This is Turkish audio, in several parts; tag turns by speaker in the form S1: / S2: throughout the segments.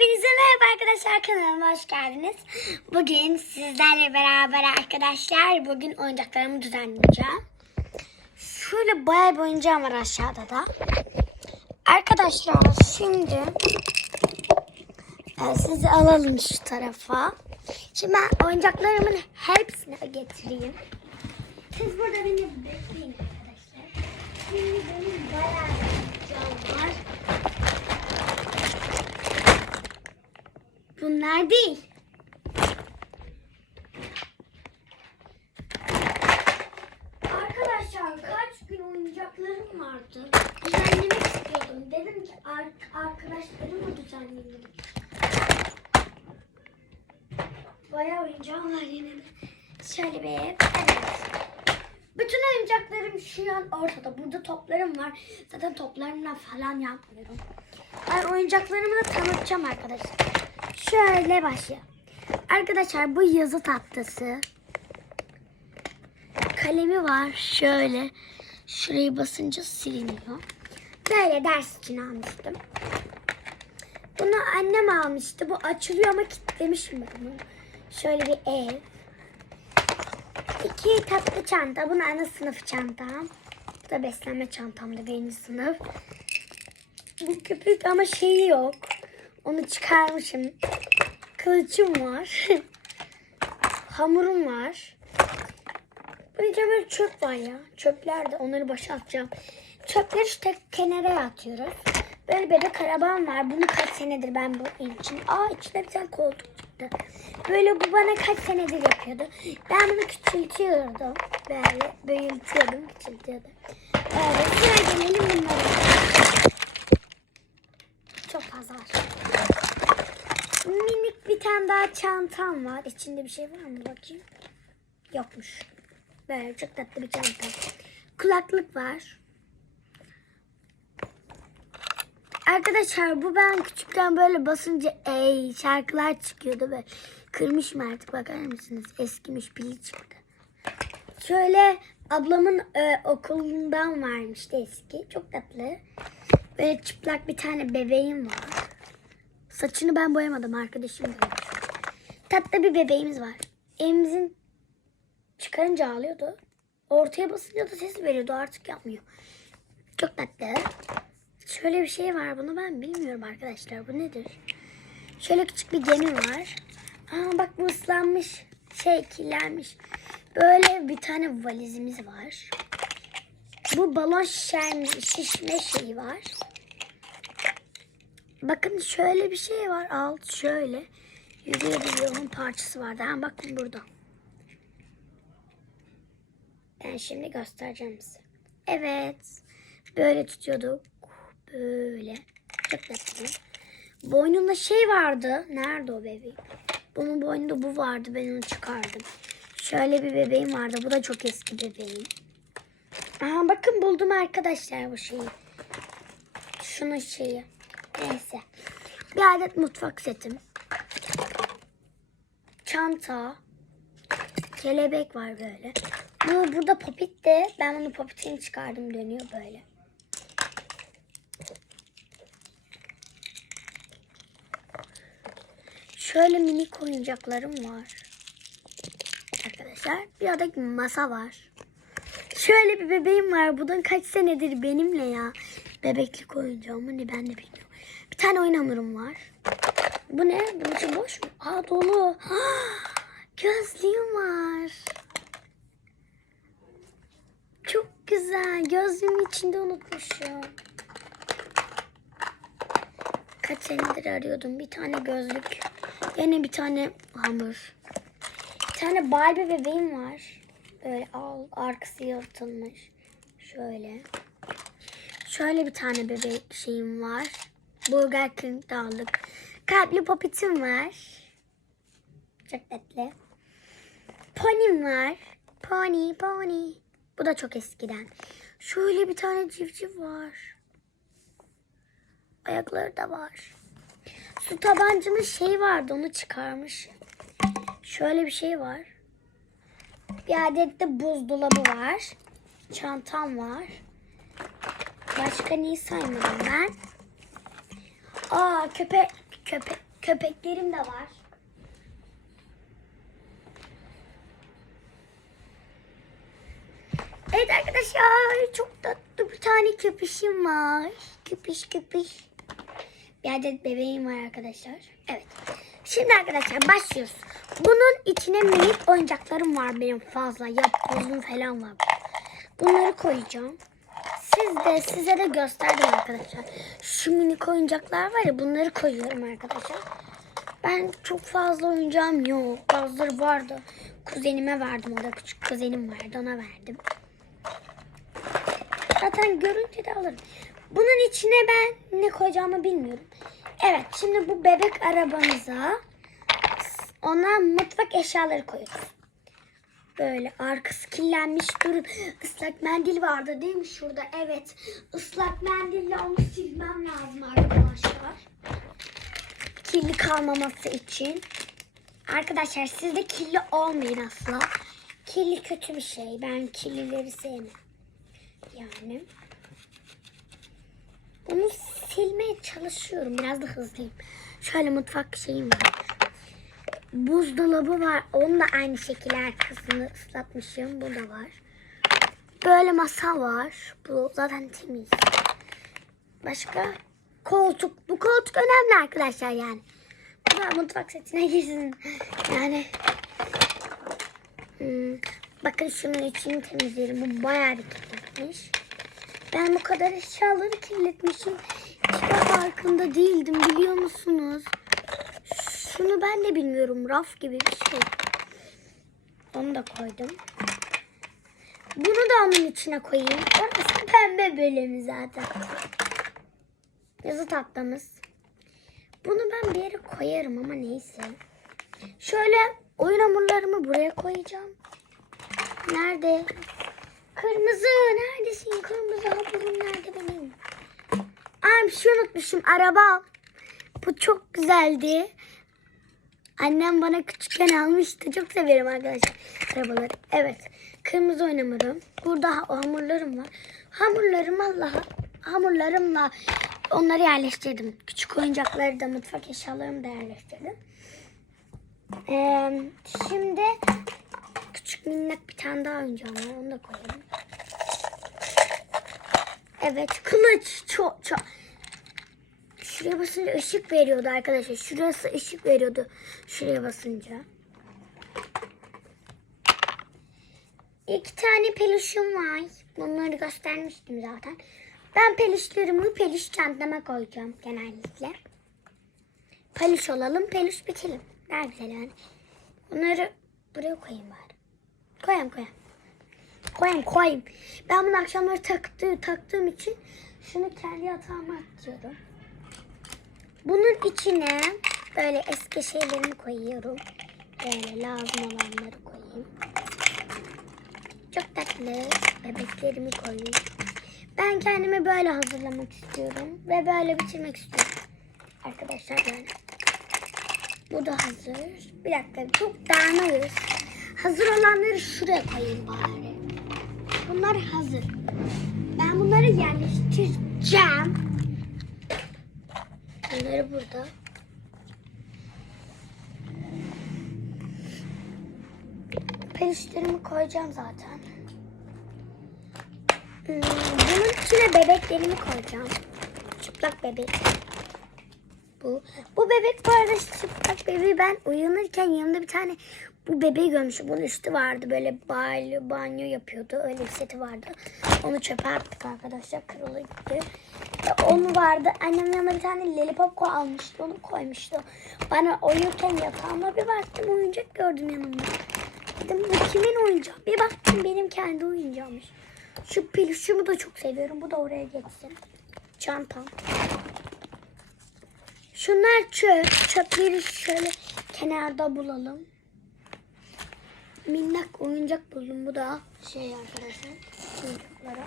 S1: Hepinize merhaba arkadaşlar kanalıma hoş geldiniz. Bugün sizlerle beraber arkadaşlar bugün oyuncaklarımı düzenleyeceğim. Şöyle bayağı bir oyuncağım var aşağıda da. Arkadaşlar şimdi e, sizi alalım şu tarafa. Şimdi ben oyuncaklarımın hepsini getireyim. Siz burada beni bekleyin arkadaşlar. Şimdi benim bayağı bir oyuncağım var. Bunlar değil. Arkadaşlar kaç gün oyuncaklarım vardı. Düzenlemek istiyordum. Dedim ki ar- arkadaşlarımla düzenleyeyim. Bayağı oyuncağım var yine de. Şöyle bir evet. Bütün oyuncaklarım şu an ortada. Burada toplarım var. Zaten toplarımla falan yapmıyorum. Ben oyuncaklarımı da tanıtacağım arkadaşlar. Şöyle başlayalım. Arkadaşlar bu yazı tahtası. Kalemi var şöyle. Şurayı basınca siliniyor. Böyle ders için almıştım. Bunu annem almıştı. Bu açılıyor ama kilitlemişim bunu. Şöyle bir ev. İki tatlı çanta. Bunu ana sınıf çantam. Bu da beslenme çantamda birinci sınıf. Bu köpük ama şeyi yok. Onu çıkarmışım. Kılıcım var. Hamurum var. İçinde böyle çöp var ya. Çöpler de onları boşaltacağım. Çöpleri işte kenara atıyoruz. Böyle bebek arabam var. Bunu kaç senedir ben bu için. Aa bir tane koltuk çıktı. Böyle bu bana kaç senedir yapıyordu. Ben bunu küçültüyordum. Böyle büyütüyordum, küçültüyordum. Böyle söyleyelim bunları. Çok fazla var. Minik bir tane daha çantam var. İçinde bir şey var mı bakayım? Yokmuş. Böyle çok tatlı bir çanta. Kulaklık var. Arkadaşlar bu ben küçükken böyle basınca ey şarkılar çıkıyordu böyle. Kırmışım artık bakar mısınız? Eskimiş pili çıktı. Şöyle ablamın e, okulundan varmıştı eski. Çok tatlı. Böyle çıplak bir tane bebeğim var. Saçını ben boyamadım arkadaşım. Tatlı bir bebeğimiz var. Evimizin çıkarınca ağlıyordu. Ortaya basınca da ses veriyordu artık yapmıyor. Çok tatlı. Şöyle bir şey var bunu ben bilmiyorum arkadaşlar. Bu nedir? Şöyle küçük bir gemi var. Aa bak bu ıslanmış. Şey kirlenmiş. Böyle bir tane valizimiz var. Bu balon şişen, şişme şeyi var. Bakın şöyle bir şey var. Alt şöyle. Yürüyebiliyor. Onun parçası vardı. Ha bakın burada. Ben şimdi göstereceğim size. Evet. Böyle tutuyorduk. Böyle. Çok tatlı. Boynunda şey vardı. Nerede o bebeğim? Bunun boynunda bu vardı. Ben onu çıkardım. Şöyle bir bebeğim vardı. Bu da çok eski bebeğim. Aha bakın buldum arkadaşlar bu şeyi. Şunun şeyi. Neyse. Bir adet mutfak setim. Çanta. Kelebek var böyle. Bu burada popit de ben bunu popitini çıkardım dönüyor böyle. Şöyle minik oyuncaklarım var. Arkadaşlar bir adet masa var. Şöyle bir bebeğim var. Bundan kaç senedir benimle ya. Bebeklik oyuncağım mı ne ben de bilmiyorum. Tane oyun hamurum var. Bu ne? Bunun için boş mu? Aa dolu. Gözlüğüm var. Çok güzel. Gözlüğümün içinde unutmuşum. Kaç senedir arıyordum. Bir tane gözlük. Yine bir tane hamur. Bir tane Barbie bebeğim var. Böyle al, arkası yırtılmış. Şöyle. Şöyle bir tane bebek şeyim var. Burger King'de aldık. Kalpli popitim var. Çok tatlı. Ponim var. Pony, pony. Bu da çok eskiden. Şöyle bir tane civciv var. Ayakları da var. Su tabancamın şey vardı onu çıkarmış. Şöyle bir şey var. Bir adet de buzdolabı var. Çantam var. Başka neyi saymadım ben? Aa köpek köpek köpeklerim de var. Evet arkadaşlar çok tatlı bir tane köpüşüm var. Köpüş köpüş. Bir adet bebeğim var arkadaşlar. Evet. Şimdi arkadaşlar başlıyoruz. Bunun içine minik oyuncaklarım var benim fazla. Yapbozum falan var. Bunları koyacağım. Siz de size de gösterdim arkadaşlar. Şu minik oyuncaklar var ya bunları koyuyorum arkadaşlar. Ben çok fazla oyuncağım yok. Bazıları vardı. Kuzenime verdim. O da küçük kuzenim vardı. Ona verdim. Zaten görünce de alırım. Bunun içine ben ne koyacağımı bilmiyorum. Evet şimdi bu bebek arabamıza ona mutfak eşyaları koyuyoruz. Böyle arkası kirlenmiş durum. Islak mendil vardı değil mi şurada? Evet. Islak mendille onu silmem lazım arkadaşlar. Kirli kalmaması için. Arkadaşlar siz de kirli olmayın asla. Kirli kötü bir şey. Ben kirlileri sevmem. Yani. Bunu silmeye çalışıyorum. Biraz da hızlıyım. Şöyle mutfak şeyim var. Buzdolabı var. Onun da aynı şekilde arkasını ıslatmışım. Bu da var. Böyle masa var. Bu zaten temiz. Başka? Koltuk. Bu koltuk önemli arkadaşlar yani. Bu da mutfak setine girsin. Yani. Hmm, bakın şunun içini temizleyelim. Bu bayağı bir kirletmiş. Ben bu kadar eşyaları kirletmişim. Hiç de farkında değildim biliyor musunuz? Şunu ben de bilmiyorum. Raf gibi bir şey. Onu da koydum. Bunu da onun içine koyayım. Orası pembe bölümü zaten. Yazı tahtamız. Bunu ben bir yere koyarım ama neyse. Şöyle oyun hamurlarımı buraya koyacağım. Nerede? Kırmızı neredesin? Kırmızı hamurum nerede benim? Aa bir şey unutmuşum. Araba. Bu çok güzeldi. Annem bana küçükken almıştı. Çok severim arkadaşlar arabaları. Evet. Kırmızı oynamarım. Burada ha- hamurlarım var. Hamurlarım Allah'a hamurlarımla onları yerleştirdim. Küçük oyuncakları da mutfak eşyalarımı da yerleştirdim. Ee, şimdi küçük minnak bir tane daha oyuncağım var. Onu da koyalım. Evet kılıç çok çok. Şuraya basınca ışık veriyordu arkadaşlar. Şurası ışık veriyordu. Şuraya basınca. İki tane peluşum var. Bunları göstermiştim zaten. Ben peluşlarımı peluş çantama koyacağım genellikle. Peluş olalım, peluş bitelim. Daha güzel yani. Bunları buraya koyayım bari. Koyayım koyayım. Koyayım koyayım. Ben bunu akşamları taktı, taktığım için şunu kendi yatağıma atıyorum. Bunun içine böyle eski şeylerimi koyuyorum. Böyle lazım olanları koyayım. Çok tatlı bebeklerimi koyayım. Ben kendimi böyle hazırlamak istiyorum. Ve böyle bitirmek istiyorum. Arkadaşlar yani. Bu da hazır. Bir dakika çok dağınığız. Hazır olanları şuraya koyayım bari. Bunlar hazır. Ben bunları yerleştireceğim. Bunları burada. Peluşlarımı koyacağım zaten. Hmm, bunun içine bebeklerimi koyacağım. Çıplak bebek. Bu. Bu bebek bu arada çıplak bebeği ben uyanırken yanımda bir tane bu bebeği görmüşüm. Bunun üstü vardı böyle banyo, banyo yapıyordu. Öyle bir seti vardı. Onu çöpe attık arkadaşlar. Kırılı gitti. Onu vardı. Annem yanına bir tane lollipop almıştı. Onu koymuştu. Bana uyurken yatağıma bir baktım oyuncak gördüm yanımda. Dedim bu kimin oyuncağı? Bir baktım benim kendi oyuncağımış. Şu peluşumu da çok seviyorum. Bu da oraya geçsin. Çantam. Şunlar çöp. Çöpleri şöyle kenarda bulalım. Minnak oyuncak buldum. Bu da şey arkadaşlar. Oyuncaklara.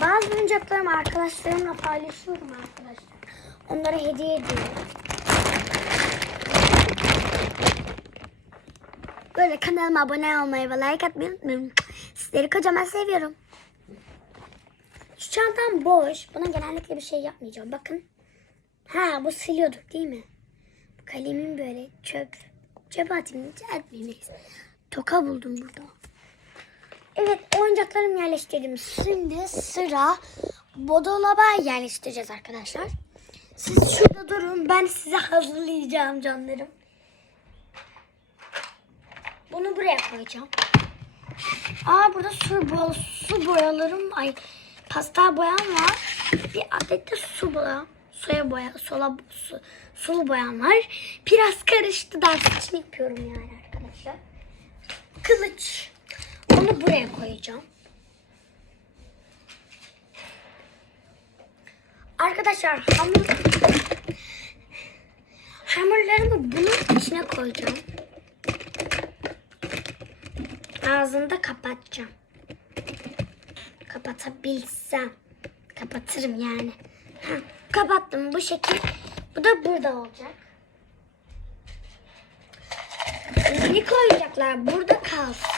S1: Bazı oyuncaklarımı arkadaşlarımla paylaşıyorum arkadaşlar. Onlara hediye ediyorum. Böyle kanalıma abone olmayı ve like atmayı unutmayın. Sizleri kocaman seviyorum. Şu çantam boş. Buna genellikle bir şey yapmayacağım. Bakın. Ha bu siliyorduk değil mi? Bu böyle çöp. Çöp atmayayım. Atmayayım. neyse. Toka buldum burada. Evet oyuncaklarımı yerleştirdim. Şimdi sıra bodolaba yerleştireceğiz arkadaşlar. Siz şurada durun. Ben size hazırlayacağım canlarım. Bunu buraya koyacağım. Aa burada su, bo su boyalarım. Ay pastel boyam var. Bir adet de su boya. Suya boya, sola su, sulu boyam var. Biraz karıştı ders için yapıyorum yani arkadaşlar. Kılıç. Onu buraya koyacağım. Arkadaşlar hamur hamurlarımı bunun içine koyacağım. Ağzını da kapatacağım. Kapatabilsem. Kapatırım yani. Ha, kapattım bu şekil. Bu da burada olacak. Minik oyuncaklar burada kalsın.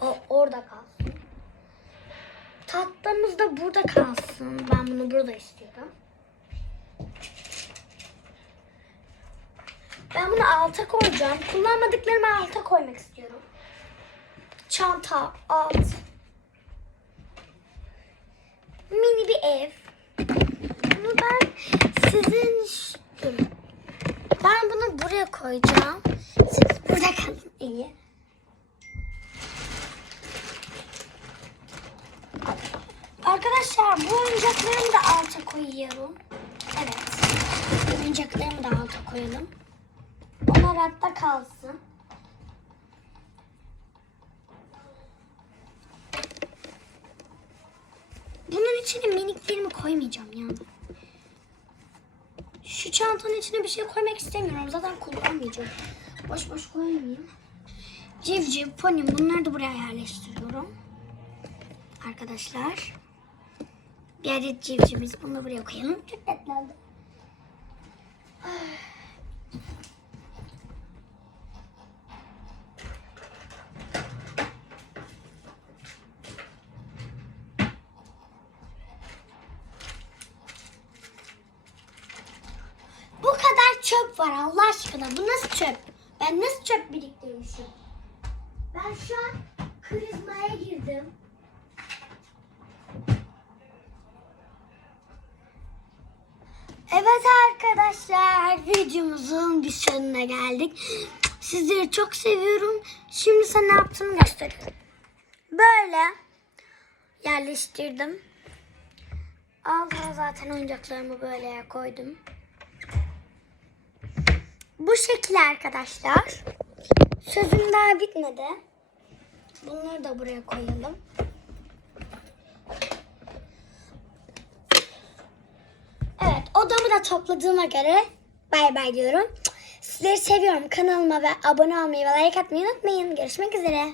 S1: O orada kalsın. Tatlımız da burada kalsın. Ben bunu burada istiyorum. Ben bunu alta koyacağım. Kullanmadıklarımı alta koymak istiyorum. Çanta, alt. Mini bir ev. Bunu ben sizin... Ben bunu buraya koyacağım. Siz burada kalın iyi. Arkadaşlar bu oyuncaklarımı da alta koyuyorum. Evet. Oyuncaklarımı da alta koyalım. Onlar altta kalsın. Bunun içine miniklerimi koymayacağım yani. Şu çantanın içine bir şey koymak istemiyorum. Zaten kullanmayacağım. Boş boş koymayayım. Civciv, pony bunları da buraya yerleştiriyorum. Arkadaşlar. Bir adet civcivimiz. Bunu da buraya koyalım. Çok tatlı oldu. Bu kadar çöp var Allah aşkına. Bu nasıl çöp? Ben nasıl çöp biriktirmişim? Ben şu an krizmaya girdim. Evet arkadaşlar videomuzun bir sonuna geldik. Sizleri çok seviyorum. Şimdi sana ne yaptığımı göstereyim. Böyle yerleştirdim. Altına zaten oyuncaklarımı böyle koydum. Bu şekilde arkadaşlar. Sözüm daha bitmedi. Bunları da buraya koyalım. Da topladığıma göre bay bay diyorum. Sizleri seviyorum. Kanalıma ve abone olmayı ve like atmayı unutmayın. Görüşmek üzere.